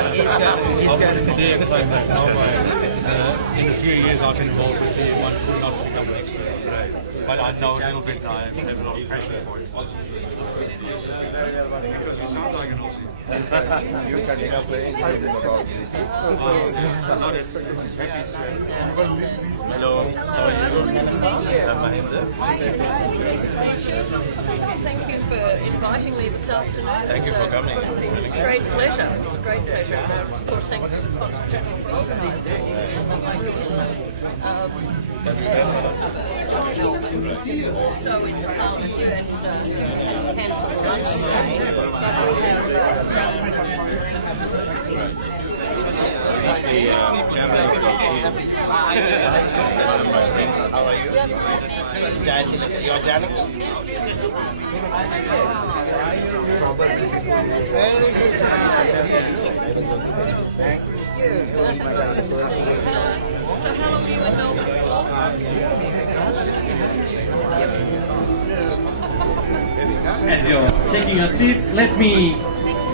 Yeah, because I know in a few years I've been involved with it. One could not become an expert, but I know a little bit now and have a lot of passion for it. Because you sound like an Aussie. You can explain anything about this. Hello, how are you? Mahinder. Thank you for inviting me this afternoon. Thank you for coming. Great pleasure, great pleasure. Of course, thanks to Consulate for organising also in the past and had to cancel lunch today. How are you? Jayasekera. You are Janaka? Thank you. So how long were you in Melbourne for? As you're taking your seats, let me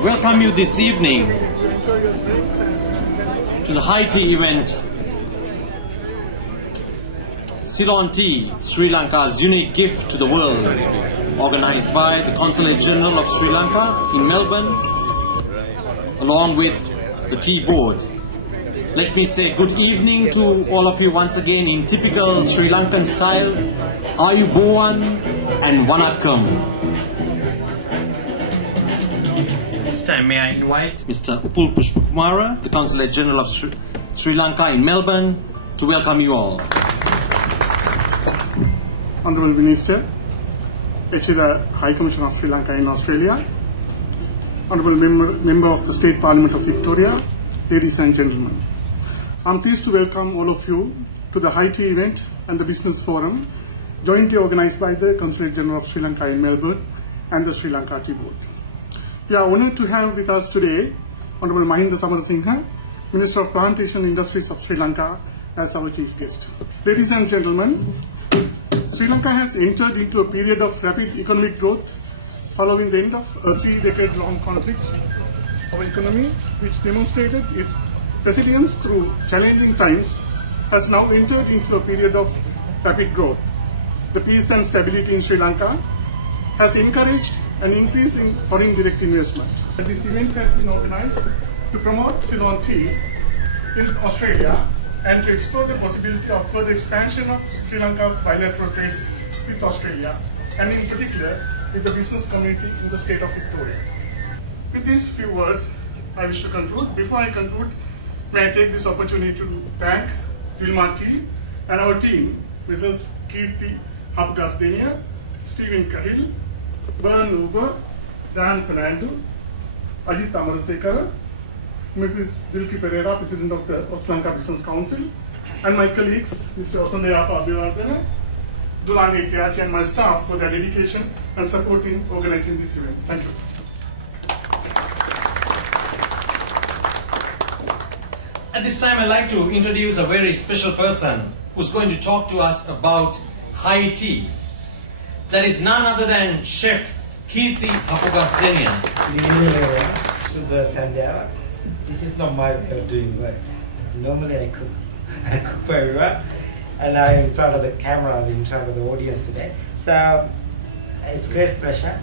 welcome you this evening to the high tea event, Ceylon Tea, Sri Lanka's unique gift to the world, organized by the Consulate General of Sri Lanka in Melbourne, along with the Tea Board. Let me say good evening to all of you once again in typical Sri Lankan style, Ayubowan and Vanakkam. This time may I invite Mr. Upul Pushpakumara, the Consulate General of Sri Lanka in Melbourne, to welcome you all. Honourable Minister, the High Commissioner of Sri Lanka in Australia, Honourable Member of the State Parliament of Victoria, ladies and gentlemen. I am pleased to welcome all of you to the High Tea event and the Business Forum, jointly organised by the Consulate General of Sri Lanka in Melbourne and the Sri Lanka Tea Board. We are honoured to have with us today Honourable Mahinda Samarasinghe, Minister of Plantation Industries of Sri Lanka, as our chief guest. Ladies and gentlemen, Sri Lanka has entered into a period of rapid economic growth following the end of a 3-decade-long conflict of economy, which demonstrated its resilience through challenging times, has now entered into a period of rapid growth. The peace and stability in Sri Lanka has encouraged an increase in foreign direct investment. This event has been organised to promote Ceylon tea in Australia and to explore the possibility of further expansion of Sri Lanka's bilateral trades with Australia, and in particular with the business community in the state of Victoria. With these few words, I wish to conclude. Before I conclude, may I take this opportunity to thank Dilma Tea and our team, Mrs. Kirti Habgasdenia, Stephen Cahill, Bern Uber, Dan Fernando, Ajit Jayasekera, Mrs. Dilki Pereira, President of the Sri Lanka Business Council, and my colleagues, Mr. Osandayapa Abhivardhana, Dulani Tiachi, and my staff for their dedication and support in organizing this event. Thank you. At this time, I'd like to introduce a very special person who's going to talk to us about high tea. That is none other than Chef Kirti Habgasdenia. This is not my way of doing work. Normally I cook very well, and I'm in front of the camera, in front of the audience today. So it's a great pleasure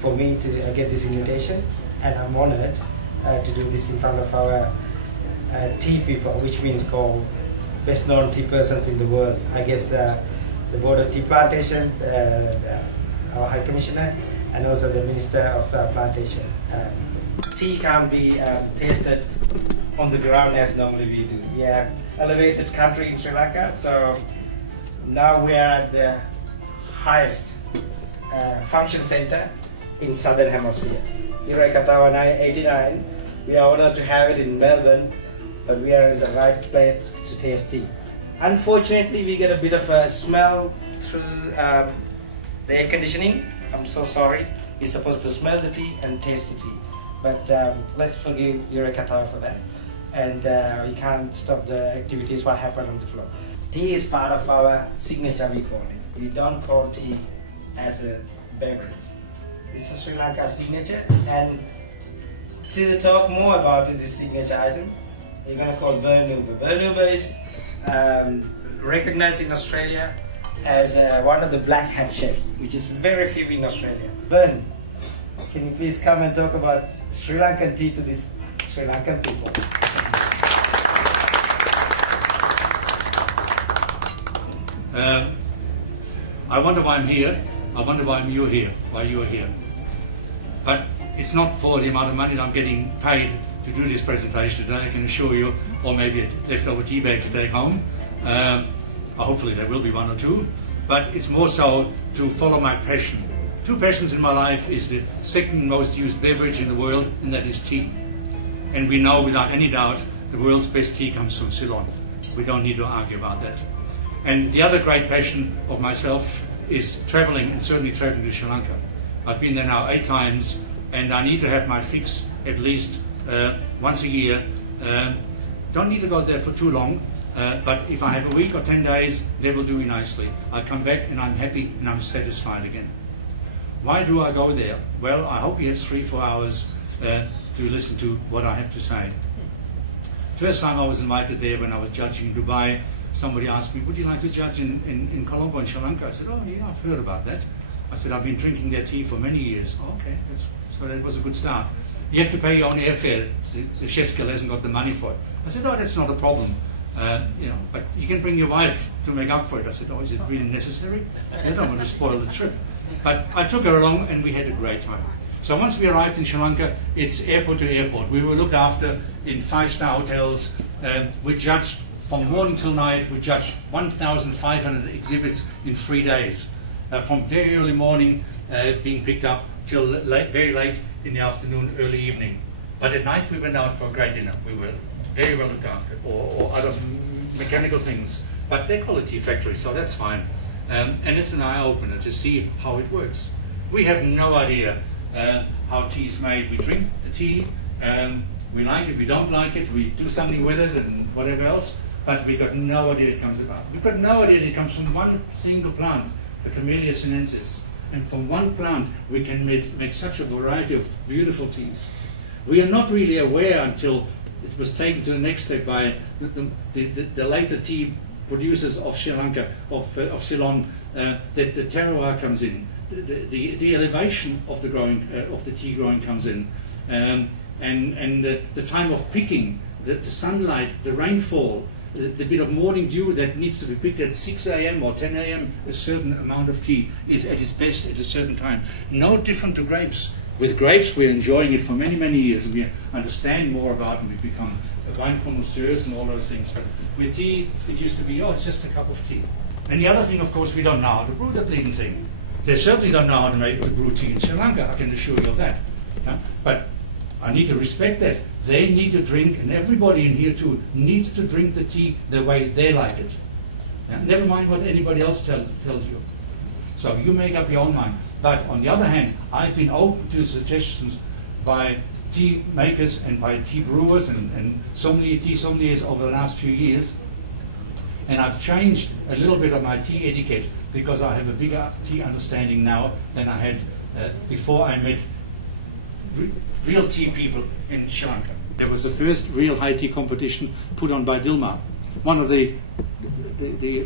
for me to get this invitation, and I'm honored to do this in front of our tea people, which means called best known tea persons in the world. I guess the Board of Tea Plantation, our High Commissioner, and also the Minister of Plantation. Tea can't be tasted on the ground as normally we do. We are an elevated country in Sri Lanka, so now we are at the highest function center in Southern Hemisphere. Eureka Tower 89, we are honored to have it in Melbourne, but we are in the right place to taste tea. Unfortunately, we get a bit of a smell through the air conditioning. I'm so sorry. We're supposed to smell the tea and taste the tea. But let's forgive Eureka Tower for that. And we can't stop the activities, what happened on the floor. Tea is part of our signature, we call it. We don't call tea as a beverage. It's a Sri Lanka signature, and To talk more about this signature item, you're going to call Bernuba. Bernuba is recognized in Australia as one of the black hat chefs, which is very few in Australia. Bern, can you please come and talk about Sri Lankan tea to these Sri Lankan people? I wonder why I'm here. I wonder why you're here. But it's not for the amount of money that I'm getting paid to do this presentation today, I can assure you, or maybe a leftover tea bag to take home. Hopefully there will be one or two. But it's more so to follow my passion. Two passions in my life is the second most used beverage in the world, and that is tea. And we know without any doubt the world's best tea comes from Ceylon. We don't need to argue about that. And the other great passion of myself is traveling, and certainly traveling to Sri Lanka. I've been there now 8 times, and I need to have my fix at least once a year. Don't need to go there for too long, but if I have a week or 10 days, they will do me nicely. I come back and I'm happy and I'm satisfied again. Why do I go there? Well, I hope you have 3-4 hours to listen to what I have to say. First time I was invited there when I was judging in Dubai, somebody asked me, would you like to judge in Colombo in Sri Lanka? I said, oh yeah, I've heard about that. I said, I've been drinking their tea for many years. Oh, okay, so that was a good start. You have to pay your own airfare. The chef's guild hasn't got the money for it. I said, oh, that's not a problem. But you can bring your wife to make up for it. I said, oh, is it really necessary? I don't want to spoil the trip. But I took her along and we had a great time. So once we arrived in Sri Lanka, it's airport to airport. We were looked after in 5-star hotels. We judged from morning till night. We judged 1,500 exhibits in 3 days. From very early morning being picked up till very late in the afternoon, early evening. But at night we went out for a great dinner. We were very well looked after, or other mechanical things. But they're quality factories, so that's fine. And it's an eye-opener to see how it works. We have no idea how tea is made. We drink the tea, we like it, we don't like it, we do something with it and whatever else, but we've got no idea it comes about. We've got no idea it comes from one single plant, the Camellia sinensis. And from one plant we can make such a variety of beautiful teas. We are not really aware until it was taken to the next step by the later tea producers of Sri Lanka, of Ceylon, that the terroir comes in, the elevation of the growing of the tea growing comes in, and the time of picking, the sunlight, the rainfall, the bit of morning dew that needs to be picked at 6 a.m. or 10 a.m. A certain amount of tea is at its best at a certain time. No different to grapes. With grapes, we're enjoying it for many, many years, and we understand more about it, and we become wine connoisseurs and all those things. But with tea, it used to be, oh, it's just a cup of tea. And the other thing, of course, we don't know how to brew the bleeding thing. They certainly don't know how to brew tea in Sri Lanka, I can assure you of that. But I need to respect that. They need to drink, and everybody in here too needs to drink the tea the way they like it. Never mind what anybody else tells you. So you make up your own mind. But on the other hand, I've been open to suggestions by tea makers and by tea brewers and tea sommeliers over the last few years. And I've changed a little bit of my tea etiquette because I have a bigger tea understanding now than I had before I met real tea people in Sri Lanka. There was the first real high tea competition put on by Dilmah, one of the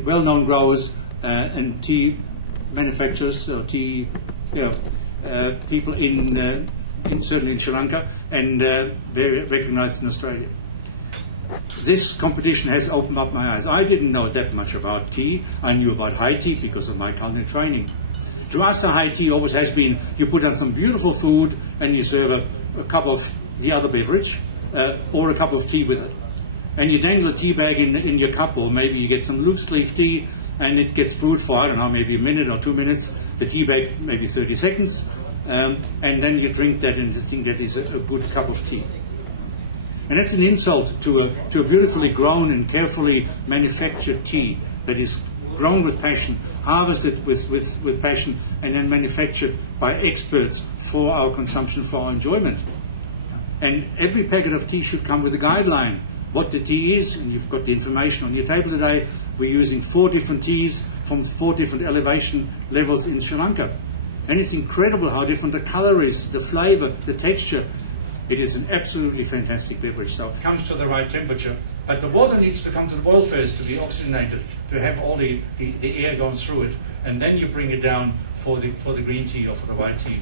well-known growers and tea manufacturers, or tea people certainly in Sri Lanka, and very recognised in Australia. This competition has opened up my eyes. I didn't know that much about tea. I knew about high tea because of my culinary training. To us, the high tea always has been you put on some beautiful food and you serve a cup of the other beverage or a cup of tea with it. And you dangle a tea bag in your cup, or maybe you get some loose leaf tea and it gets brewed for, I don't know, maybe a minute or 2 minutes. The tea bag maybe 30 seconds. And then you drink that and you think that is a good cup of tea. And that's an insult to a beautifully grown and carefully manufactured tea that is grown with passion, harvested with passion, and then manufactured by experts for our consumption, for our enjoyment. And every packet of tea should come with a guideline, what the tea is, and you've got the information on your table today. We're using 4 different teas from 4 different elevation levels in Sri Lanka. And it's incredible how different the colour is, the flavour, the texture. It is an absolutely fantastic beverage. So It comes to the right temperature, but the water needs to come to the boil first to be oxygenated, to have all the air gone through it, and then you bring it down for the green tea or for the white tea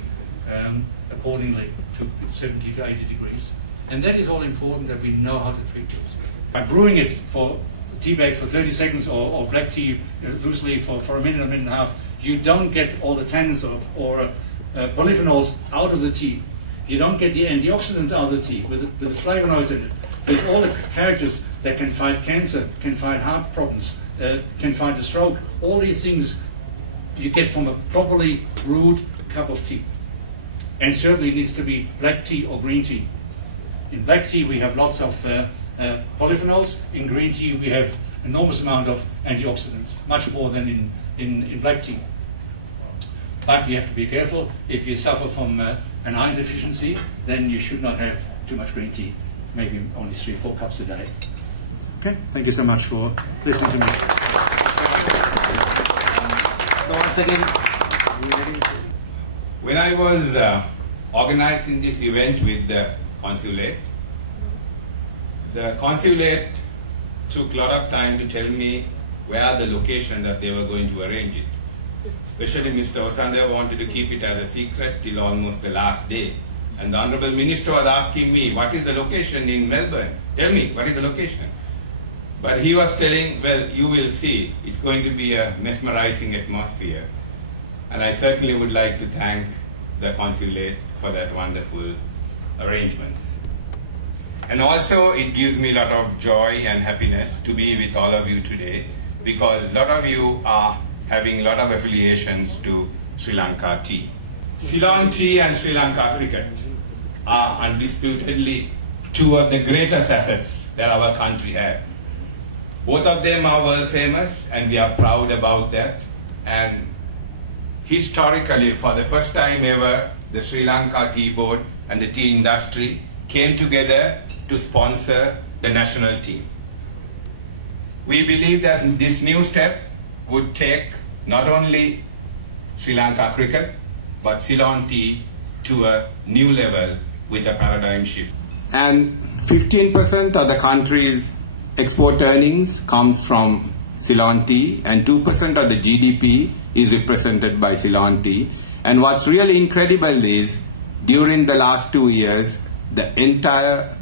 accordingly to 70 to 80 degrees. And that is all important, that we know how to treat those. By brewing it for tea bag for 30 seconds or black tea loose leaf for a minute and a half, you don't get all the tannins or polyphenols out of the tea. You don't get the antioxidants out of the tea with the flavonoids in it. With all the characters that can fight cancer, can fight heart problems, can fight a stroke. All these things you get from a properly brewed cup of tea. And certainly it needs to be black tea or green tea. In black tea we have lots of polyphenols. In green tea we have enormous amount of antioxidants, much more than in black tea. But you have to be careful. If you suffer from an iron deficiency, then you should not have too much green tea. Maybe only 3-4 cups a day. okay, thank you so much for listening to me. So once again, when I was organizing this event with the Consulate took a lot of time to tell me where the location that they were going to arrange it. Especially Mr. Osande wanted to keep it as a secret till almost the last day. And the Honorable Minister was asking me, what is the location in Melbourne? Tell me, what is the location? But he was telling, well, you will see. It's going to be a mesmerizing atmosphere. And I certainly would like to thank the Consulate for that wonderful arrangements. And also, it gives me a lot of joy and happiness to be with all of you today, because a lot of you are having a lot of affiliations to Sri Lanka tea. Ceylon tea and Sri Lanka cricket are undisputedly two of the greatest assets that our country has. Both of them are world famous, and we are proud about that. And historically, for the first time ever, the Sri Lanka Tea Board and the tea industry came together to sponsor the national team. We believe that this new step would take not only Sri Lanka cricket, but Ceylon tea to a new level with a paradigm shift. And 15% of the country's export earnings comes from Ceylon tea, and 2% of the GDP is represented by Ceylon tea. And what's really incredible is, during the last 2 years, the entire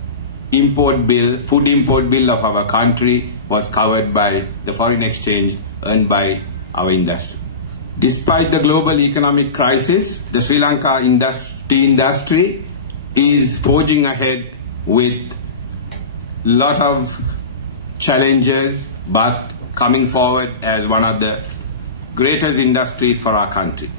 import bill, food import bill of our country was covered by the foreign exchange earned by our industry. Despite the global economic crisis, the Sri Lanka tea industry is forging ahead with a lot of challenges, but coming forward as one of the greatest industries for our country.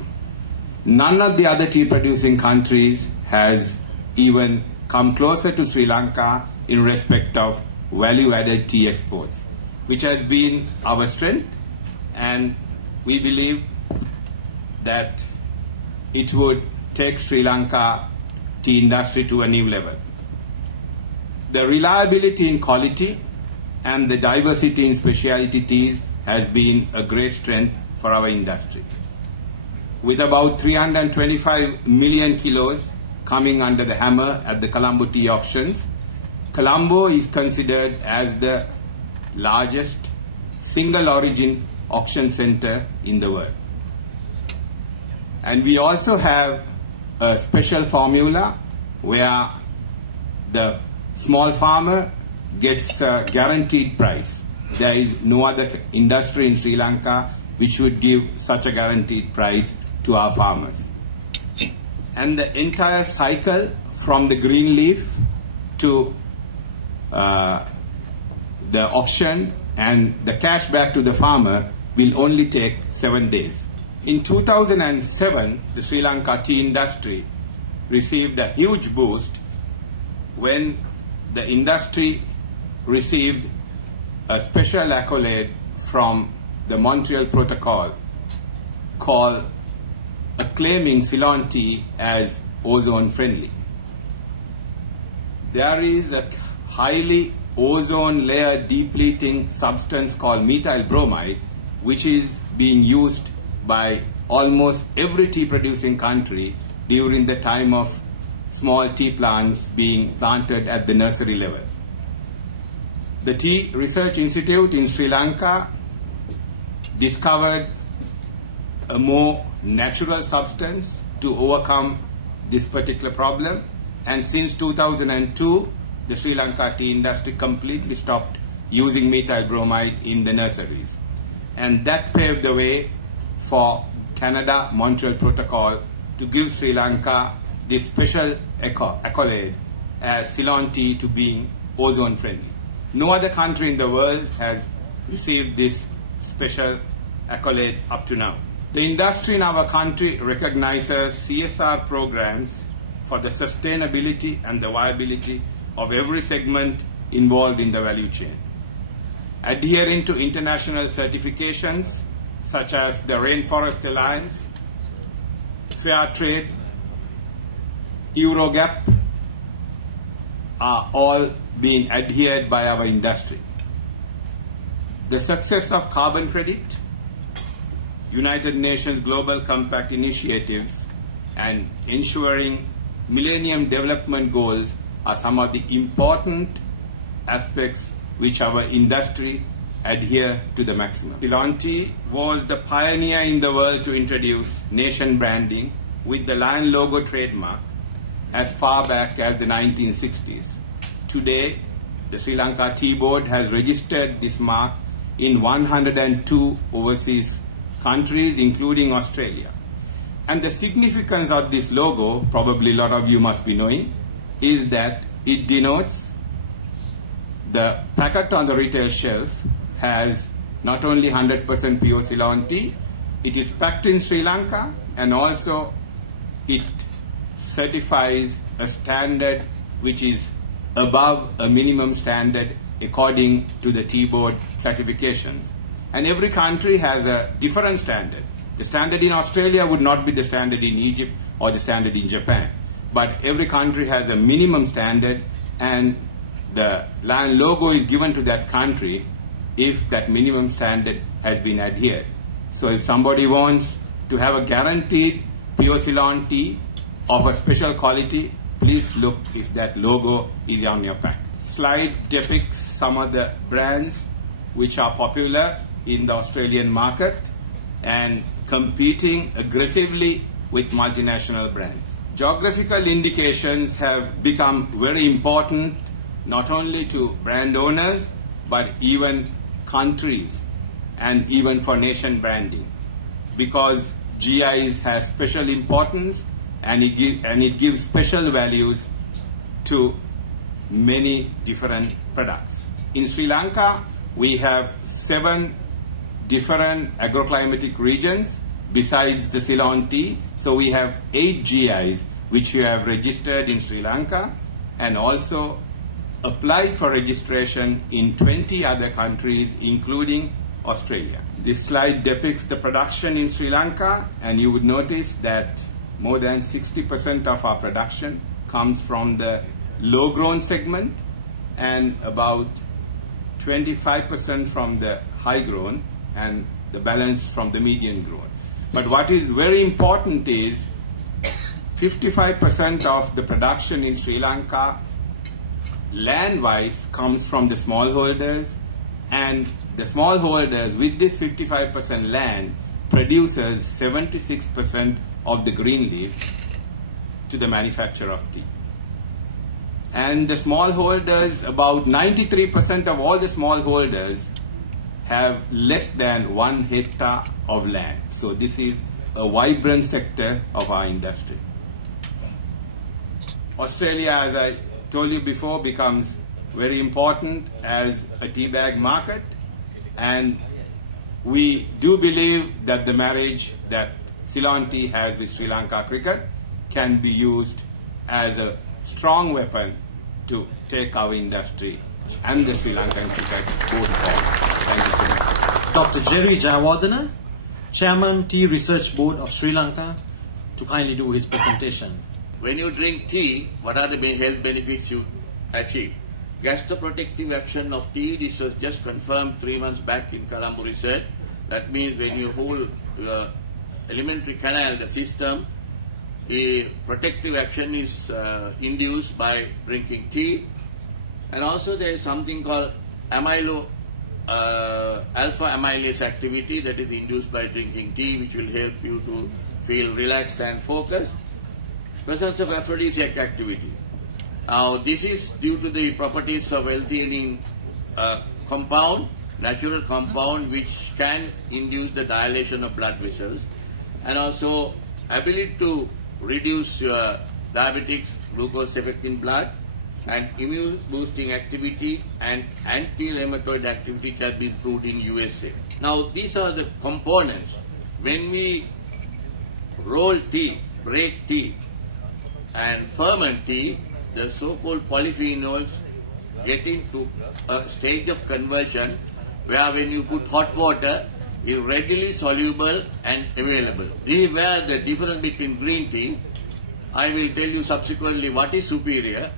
None of the other tea producing countries has even come closer to Sri Lanka in respect of value-added tea exports, which has been our strength, and we believe that it would take Sri Lanka tea industry to a new level. The reliability in quality and the diversity in specialty teas has been a great strength for our industry. With about 325 million kilos coming under the hammer at the Colombo tea auctions, Colombo is considered as the largest single origin auction center in the world. And we also have a special formula where the small farmer gets a guaranteed price. There is no other industry in Sri Lanka which would give such a guaranteed price to our farmers. And the entire cycle from the green leaf to the auction and the cash back to the farmer will only take 7 days. In 2007, the Sri Lanka tea industry received a huge boost when the industry received a special accolade from the Montreal Protocol called acclaiming Ceylon tea as ozone friendly. There is a highly ozone layer depleting substance called methyl bromide, which is being used by almost every tea producing country during the time of small tea plants being planted at the nursery level. The Tea Research Institute in Sri Lanka discovered a more natural substance to overcome this particular problem, and since 2002 the Sri Lanka tea industry completely stopped using methyl bromide in the nurseries, and that paved the way for Canada Montreal Protocol to give Sri Lanka this special accolade as Ceylon tea to being ozone friendly. No other country in the world has received this special accolade up to now. The industry in our country recognizes CSR programs for the sustainability and the viability of every segment involved in the value chain. Adhering to international certifications such as the Rainforest Alliance, Fair Trade, Eurogap are all being adhered by our industry. The success of carbon credit, United Nations Global Compact initiatives, and ensuring Millennium Development Goals are some of the important aspects which our industry adhere to the maximum. Ceylon tea was the pioneer in the world to introduce nation branding with the lion logo trademark as far back as the 1960s. Today, the Sri Lanka Tea Board has registered this mark in 102 overseas countries, including Australia. And the significance of this logo, probably a lot of you must be knowing, is that it denotes the packet on the retail shelf has not only 100% pure Ceylon tea, it is packed in Sri Lanka, and also it certifies a standard which is above a minimum standard according to the Tea Board classifications. And every country has a different standard. The standard in Australia would not be the standard in Egypt or the standard in Japan. But every country has a minimum standard, and the lion logo is given to that country if that minimum standard has been adhered. So if somebody wants to have a guaranteed pure Ceylon tea of a special quality, please look if that logo is on your pack. Slide depicts some of the brands which are popular in the Australian market and competing aggressively with multinational brands. Geographical indications have become very important not only to brand owners but even countries and even for nation branding, because GIs has special importance and it gives special values to many different products. In Sri Lanka, we have 7 different agroclimatic regions besides the Ceylon tea. So we have 8 GIs which we have registered in Sri Lanka and also applied for registration in 20 other countries, including Australia. This slide depicts the production in Sri Lanka, and you would notice that more than 60% of our production comes from the low-grown segment and about 25% from the high-grown and the balance from the medium-grown. But what is very important is 55% of the production in Sri Lanka land-wise comes from the smallholders, and the smallholders with this 55% land produces 76% of the green leaf to the manufacture of tea. And the smallholders, about 93% of all the smallholders have less than 1 hectare of land. So this is a vibrant sector of our industry. Australia, as I told you before, becomes very important as a tea bag market, and we do believe that the marriage that Ceylon tea has with Sri Lanka cricket can be used as a strong weapon to take our industry and the Sri Lankan cricket both forward. Thank you so much. Dr. Jerry Jayawardena, Chairman Tea Research Board of Sri Lanka, to kindly do his presentation. When you drink tea, what are the health benefits you achieve? Gastroprotective action of tea, this was just confirmed 3 months back in Colombo research. That means when you hold the alimentary canal, the system, protective action is induced by drinking tea, and also there is something called alpha amylase activity that is induced by drinking tea, which will help you to feel relaxed and focused. Presence of aphrodisiac activity. Now this is due to the properties of L-theanine compound, natural compound, which can induce the dilation of blood vessels, and also ability to reduce your diabetics, glucose effect in blood, and immune boosting activity and anti-rheumatoid activity can be proved in USA. Now these are the components. When we roll tea, break tea, and ferment tea, the so-called polyphenols get into a stage of conversion where when you put hot water, is readily soluble and available. This is where the difference between green tea, I will tell you subsequently what is superior.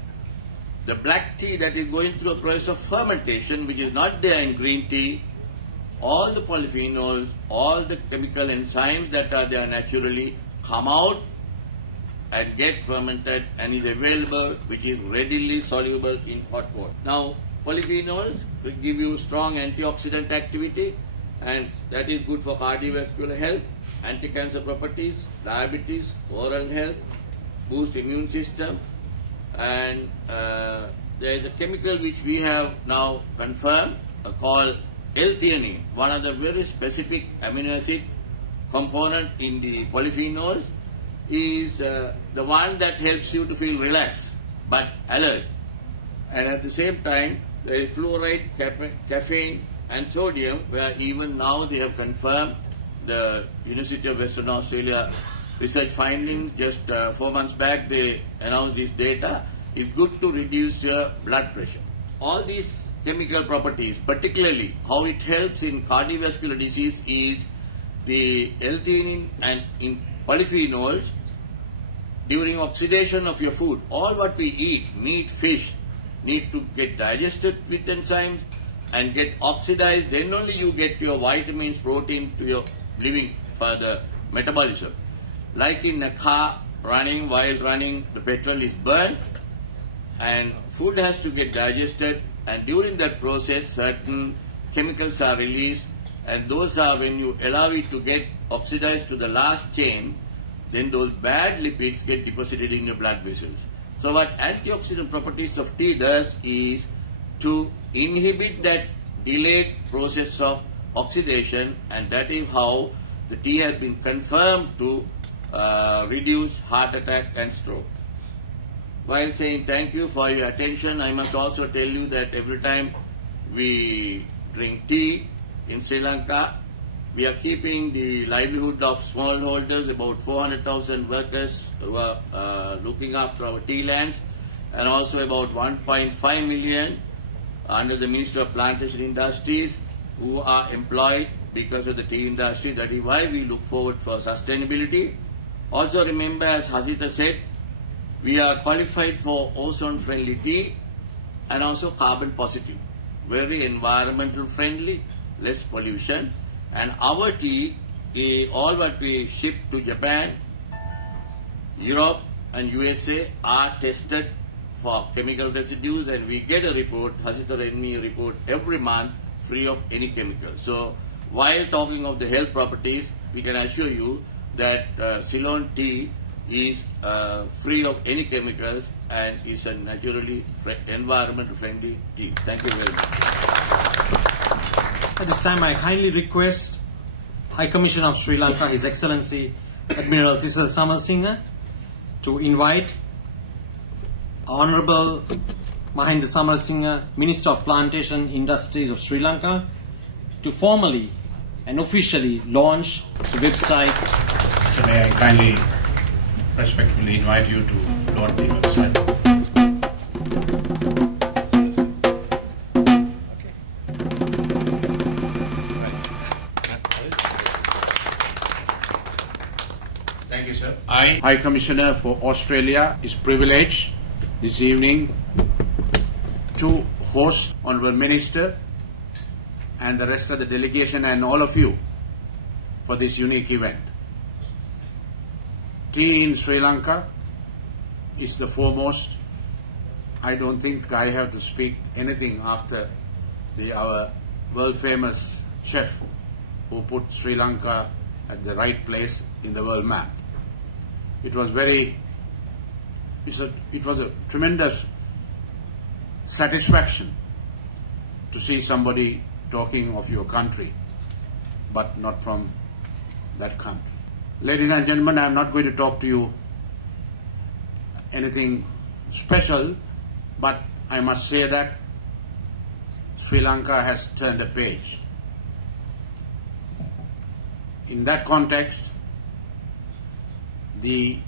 The black tea that is going through a process of fermentation, which is not there in green tea, all the polyphenols, all the chemical enzymes that are there naturally come out and get fermented and is available, which is readily soluble in hot water. Now, polyphenols will give you strong antioxidant activity, and that is good for cardiovascular health, anti-cancer properties, diabetes, oral health, boost immune system, and there is a chemical which we have now confirmed called L-theanine, one of the very specific amino acid component in the polyphenols, is the one that helps you to feel relaxed but alert. And at the same time, there is fluoride, caffeine, and sodium, where even now they have confirmed the University of Western Australia research finding. Just 4 months back they announced this data. It's good to reduce your blood pressure. All these chemical properties, particularly how it helps in cardiovascular disease, is the L-theanine and in polyphenols. During oxidation of your food, all what we eat, meat, fish, need to get digested with enzymes and get oxidized. Then only you get your vitamins, protein to your living for the metabolism. Like in a car running, while running, the petrol is burnt and food has to get digested, and during that process certain chemicals are released, and those are, when you allow it to get oxidized to the last chain, then those bad lipids get deposited in your blood vessels. So what antioxidant properties of tea does is to inhibit that delayed process of oxidation, and that is how the tea has been confirmed to reduce heart attack and stroke. While saying thank you for your attention, I must also tell you that every time we drink tea in Sri Lanka, we are keeping the livelihood of smallholders, about 400,000 workers who are looking after our tea lands, and also about 1.5 million under the Ministry of Plantation Industries who are employed because of the tea industry. That is why we look forward for sustainability. Also remember, as Hasita said, we are qualified for ozone-friendly tea and also carbon positive, very environmental friendly, less pollution. And our tea, all what we ship to Japan, Europe and USA are tested for chemical residues, and we get a report, Hasita and me report every month, free of any chemical. So while talking of the health properties, we can assure you that Ceylon tea is free of any chemicals and is a naturally environment friendly tea. Thank you very much. At this time, I kindly request High Commissioner of Sri Lanka, His Excellency Admiral Thisal Samarasinghe, to invite Honorable Mahinda Samarasinghe, Minister of Plantation Industries of Sri Lanka, to formally and officially launch the website. So may I kindly respectfully invite you to launch the website. Thank you, sir. I, High Commissioner for Australia, is privileged this evening to host Honourable Minister and the rest of the delegation and all of you for this unique event. tea in Sri Lanka is the foremost. I don't think I have to speak anything after our world famous chef who put Sri Lanka at the right place in the world map. It was a tremendous satisfaction to see somebody talking of your country, but not from that country. Ladies and gentlemen, I am not going to talk to you anything special, but I must say that Sri Lanka has turned a page. In that context, the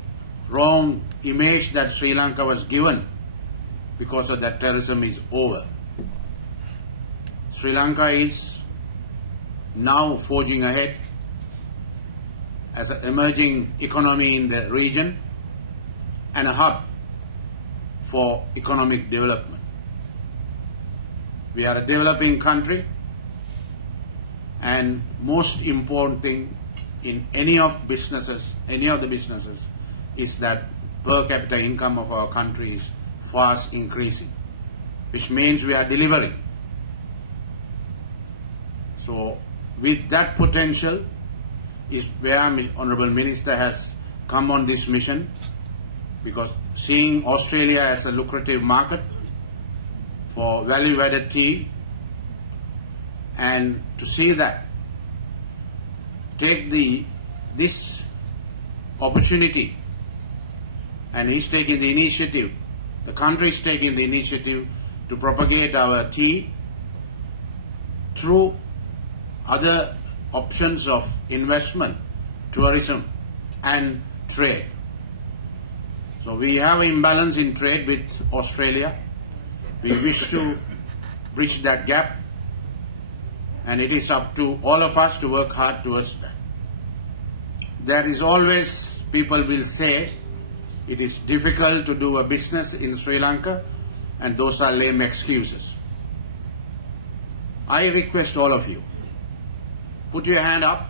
wrong image that Sri Lanka was given because of that terrorism is over. Sri Lanka is now forging ahead as an emerging economy in the region and a hub for economic development. We are a developing country, and most important thing in any of the businesses is that per capita income of our country is fast increasing, which means we are delivering. So with that potential is where Honourable Minister has come on this mission, because seeing Australia as a lucrative market for value-added tea, and to see that, take this opportunity, and he's taking the initiative, the country is taking the initiative to propagate our tea through other options of investment, tourism and trade. So we have an imbalance in trade with Australia. We wish to bridge that gap, and it is up to all of us to work hard towards that. There is always, people will say, it is difficult to do a business in Sri Lanka, and those are lame excuses. I request all of you, put your hand up,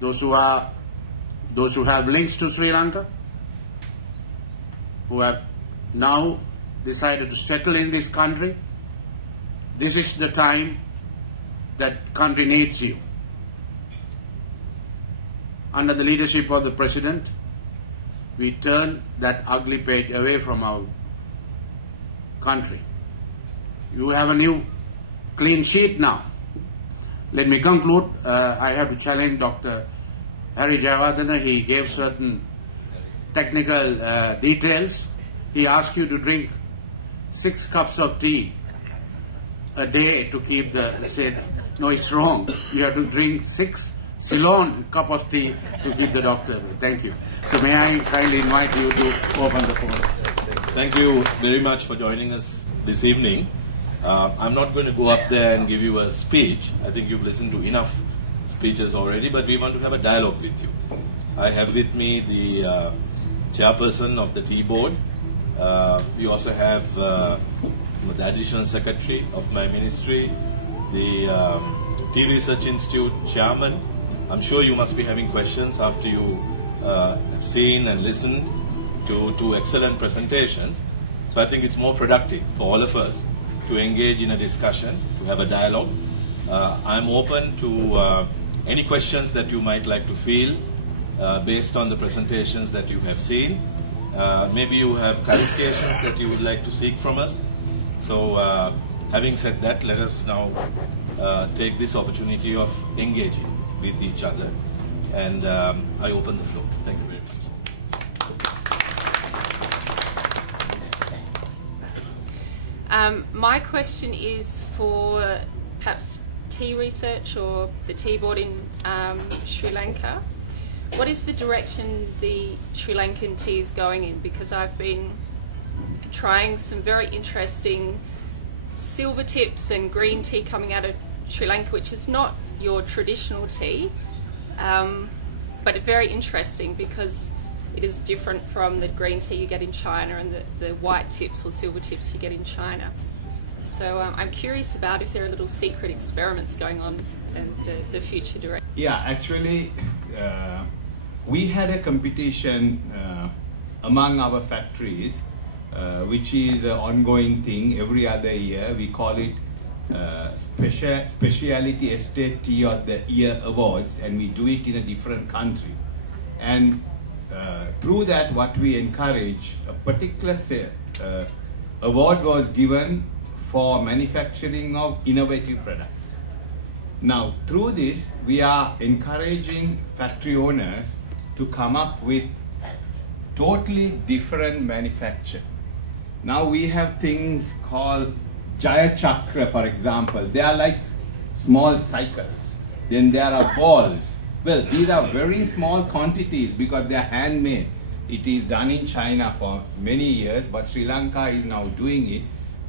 those who have links to Sri Lanka, who have now decided to settle in this country. This is the time that country needs you. Under the leadership of the President, we turn that ugly page away from our country. You have a new clean sheet now. Let me conclude. I have to challenge Dr. Harry Jayawardena. He gave certain technical details. He asked you to drink 6 cups of tea a day to keep said, no, it's wrong. You have to drink 6 Ceylon cup of tea to keep the doctor away. Thank you. So may I kindly invite you to open the floor. Thank you very much for joining us this evening. I'm not going to go up there and give you a speech. I think you've listened to enough speeches already, but we want to have a dialogue with you. I have with me the chairperson of the tea board. We also have the additional secretary of my ministry, the Tea Research Institute chairman. I'm sure you must be having questions after you have seen and listened to 2 excellent presentations. So I think it's more productive for all of us to engage in a discussion, to have a dialogue. I'm open to any questions that you might like to field based on the presentations that you have seen. Maybe you have clarifications that you would like to seek from us. So having said that, let us now take this opportunity of engaging with each other. And I open the floor. Thank you very much. My question is for perhaps tea research or the tea board in Sri Lanka. What is the direction the Sri Lankan tea is going in? Because I've been trying some very interesting silver tips and green tea coming out of Sri Lanka, which is not your traditional tea, but very interesting because it is different from the green tea you get in China and the white tips or silver tips you get in China. So I'm curious about if there are little secret experiments going on and the future direction. Yeah, actually, we had a competition among our factories, which is an ongoing thing every other year. We call it Specialty Estate Tea of the Year Awards, and we do it in a different country. And through that, what we encourage, a particular award was given for manufacturing of innovative products. Now, through this, we are encouraging factory owners to come up with totally different manufacture. Now we have things called Jayasekera, for example. They are like small cycles. Then there are balls. Well, these are very small quantities because they are handmade. It is done in China for many years, but Sri Lanka is now doing it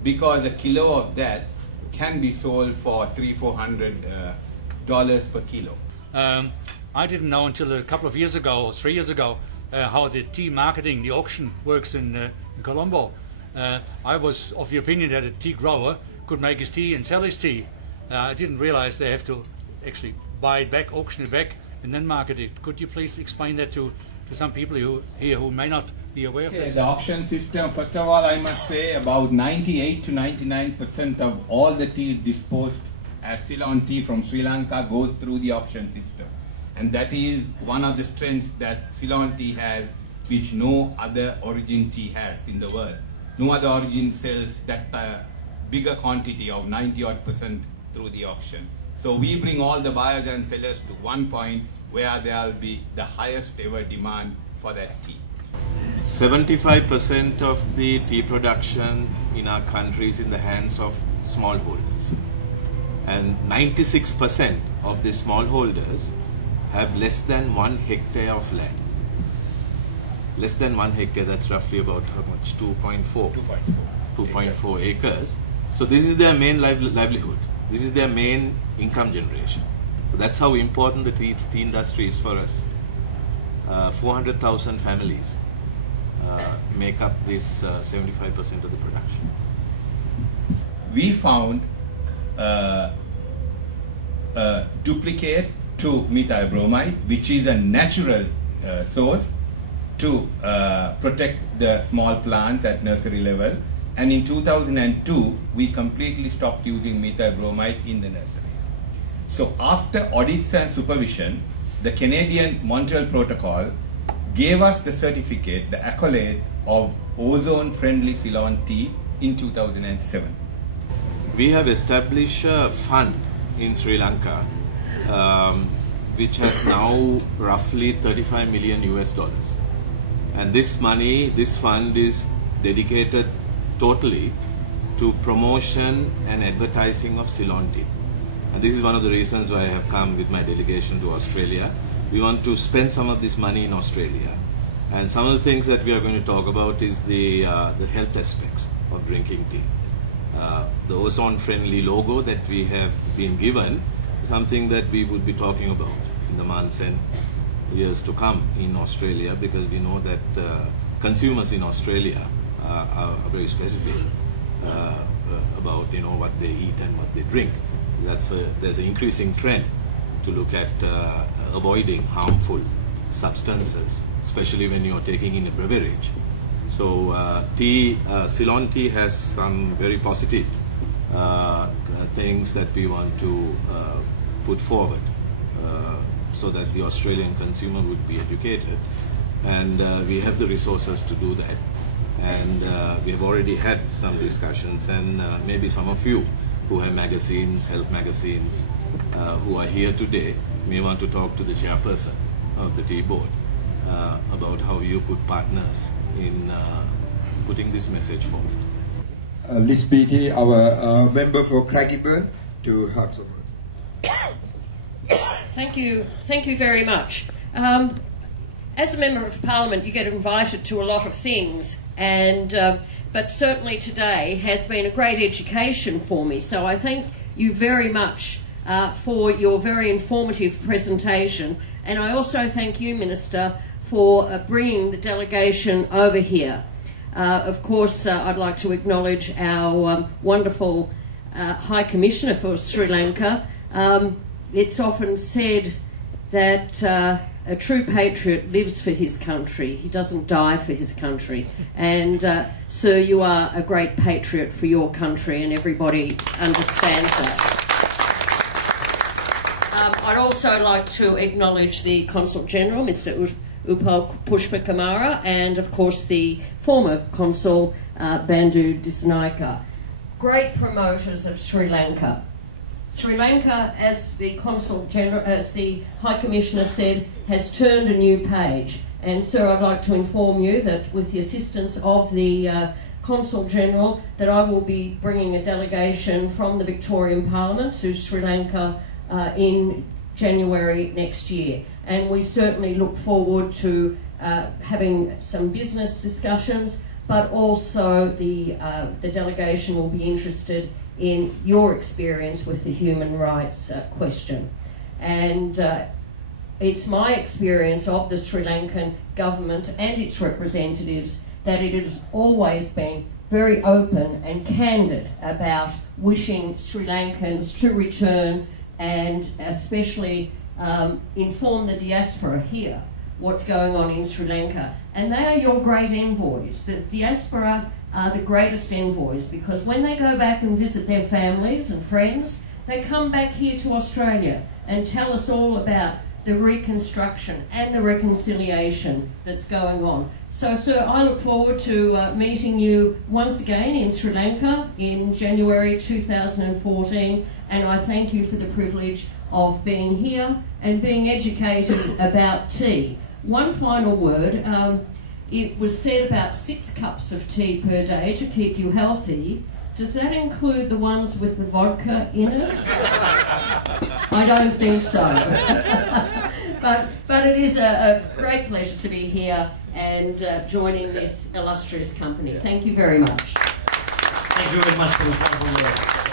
because a kilo of that can be sold for $300-400 per kilo. I didn't know until a couple of years ago or 3 years ago how the tea marketing, the auction works in Colombo. I was of the opinion that a tea grower could make his tea and sell his tea. I didn't realize they have to actually buy it back, auction it back, and then market it. Could you please explain that to some people here who may not be aware of that? The auction system, first of all, I must say about 98 to 99% of all the tea disposed as Ceylon tea from Sri Lanka goes through the auction system. And that is one of the strengths that Ceylon tea has, which no other origin tea has in the world. No other origin sells that bigger quantity of 90% through the auction. So we bring all the buyers and sellers to one point where there will be the highest ever demand for that tea. 75% of the tea production in our country is in the hands of smallholders. And 96% of the smallholders have less than 1 hectare of land. Less than 1 hectare, that's roughly about how much? 2.4 acres. So this is their main livelihood. This is their main income generation. So that's how important the tea industry is for us. 400,000 families make up this 75% of the production. We found duplicate to methyl bromide, which is a natural source to protect the small plants at nursery level. And in 2002, we completely stopped using methyl bromide in the nurseries. So after audits and supervision, the Canadian Montreal Protocol gave us the certificate, the accolade of ozone-friendly Ceylon tea in 2007. We have established a fund in Sri Lanka which has now roughly $35 million US. And this money, this fund is dedicated totally to promotion and advertising of Ceylon tea. And this is one of the reasons why I have come with my delegation to Australia. We want to spend some of this money in Australia. And some of the things that we are going to talk about is the health aspects of drinking tea. The ozone-friendly logo that we have been given, something that we would be talking about in the months and years to come in Australia, because we know that consumers in Australia are very specific about what they eat and what they drink. There's an increasing trend to look at avoiding harmful substances, especially when you're taking in a beverage. So Ceylon tea has some very positive things that we want to put forward so that the Australian consumer would be educated, and we have the resources to do that. And we have already had some discussions, and maybe some of you who have magazines, health magazines, who are here today may want to talk to the chairperson of the tea board about how you could partners in putting this message forward. Liz Beatty, our member for Craigieburn, to have some. Thank you very much. As a member of Parliament, you get invited to a lot of things, and but certainly today has been a great education for me. So I thank you very much for your very informative presentation, and I also thank you, Minister, for bringing the delegation over here. Of course, I'd like to acknowledge our wonderful High Commissioner for Sri Lanka. It's often said that a true patriot lives for his country. He doesn't die for his country. And sir, you are a great patriot for your country, and everybody understands that. I'd also like to acknowledge the Consul General, Mr. Upal Pushpakumara, and of course the former Consul Bandhu Disnaika. Great promoters of Sri Lanka. Sri Lanka, as the Consul General, as the High Commissioner said, has turned a new page. And so I'd like to inform you that with the assistance of the Consul General, that I will be bringing a delegation from the Victorian Parliament to Sri Lanka in January next year. And we certainly look forward to having some business discussions, but also the delegation will be interested in your experience with the human rights question. And it's my experience of the Sri Lankan government and its representatives that it has always been very open and candid about wishing Sri Lankans to return, and especially inform the diaspora here what's going on in Sri Lanka. And they are your great envoys. The diaspora are the greatest envoys, because when they go back and visit their families and friends, they come back here to Australia and tell us all about the reconstruction and the reconciliation that's going on. So, sir, I look forward to meeting you once again in Sri Lanka in January 2014, and I thank you for the privilege of being here and being educated about tea. One final word. It was said about 6 cups of tea per day to keep you healthy. Does that include the ones with the vodka in it? I don't think so. but it is a great pleasure to be here and joining this illustrious company. Thank you very much. Thank you very much for this wonderful work.